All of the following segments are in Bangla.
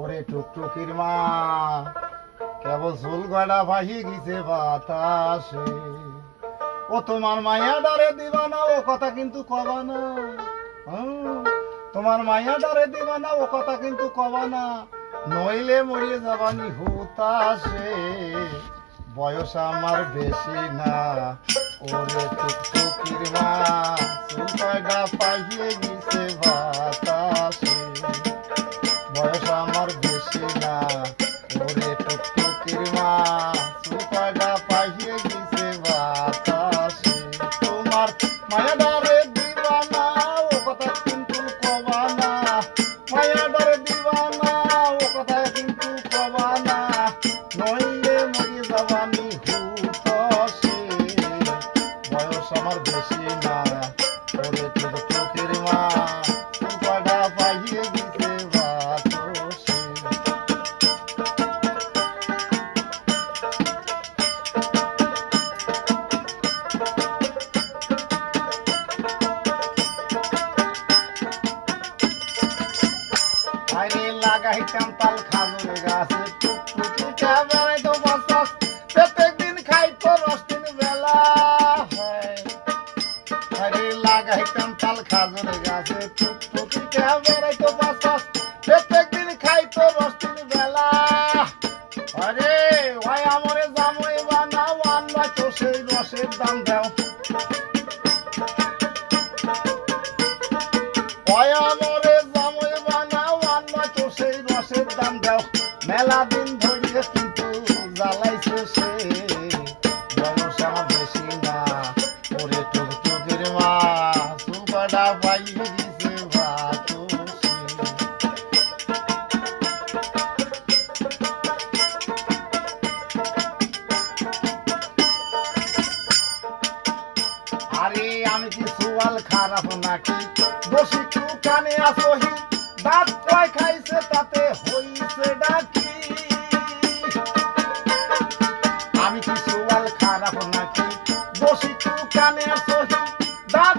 ওরে টুকটুকির মা, কেবল চুল গড়া ভাসিয়ে গেছে বাতাসে। ও তোমার মায়া ডারে দিবা না ও কথা কিন্তু কবা না। তোমার মায়া ডারে দিবা না ও কথা কিন্তু কবা না। নইলে মরিয়ে যাবানি হুতাসে বয়স আমার বেশি না। ওরে টুকটুকির মা, চুল কয়টা পাইয়ে তোমার মায়া লাগাইতাম তাল খাজুরে গাছে, টুকটুকি বেড়াই তো বাসাস প্রত্যেক দিন খাই তো রস তিন বেলা হয়। আরে লাগাইতাম তাল খাজুরে গাছে, টুকটুকি বেড়াই তো বাসাস প্রত্যেক দিন খাই তো রস তিন বেলা আরে ভাই আমরে জামই বানাও, আনবা তো সেই রসের দাম দাও। আরে, আমি কি সুয়াল খারাপ নাকি? বসি তু কানে আসহি খাইছে তাতে হইছে ডাকি। আমি কি সুয়াল খারাপ নাকি? বসি তু কানে আসহি দাঁত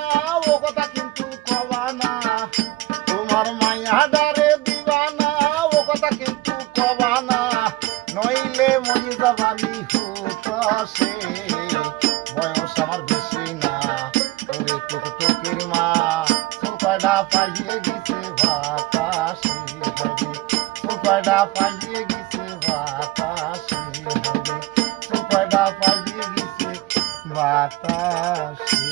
বয়স আমার বেশি না। ওরে টুকটুকির মা সুপাডা পাইয়ে গেছে বাতাসে হরে সুপাডা পাইয়ে গেছে বাতাসে হরে সুপাডা পাইয়ে গেছে বাতাসে।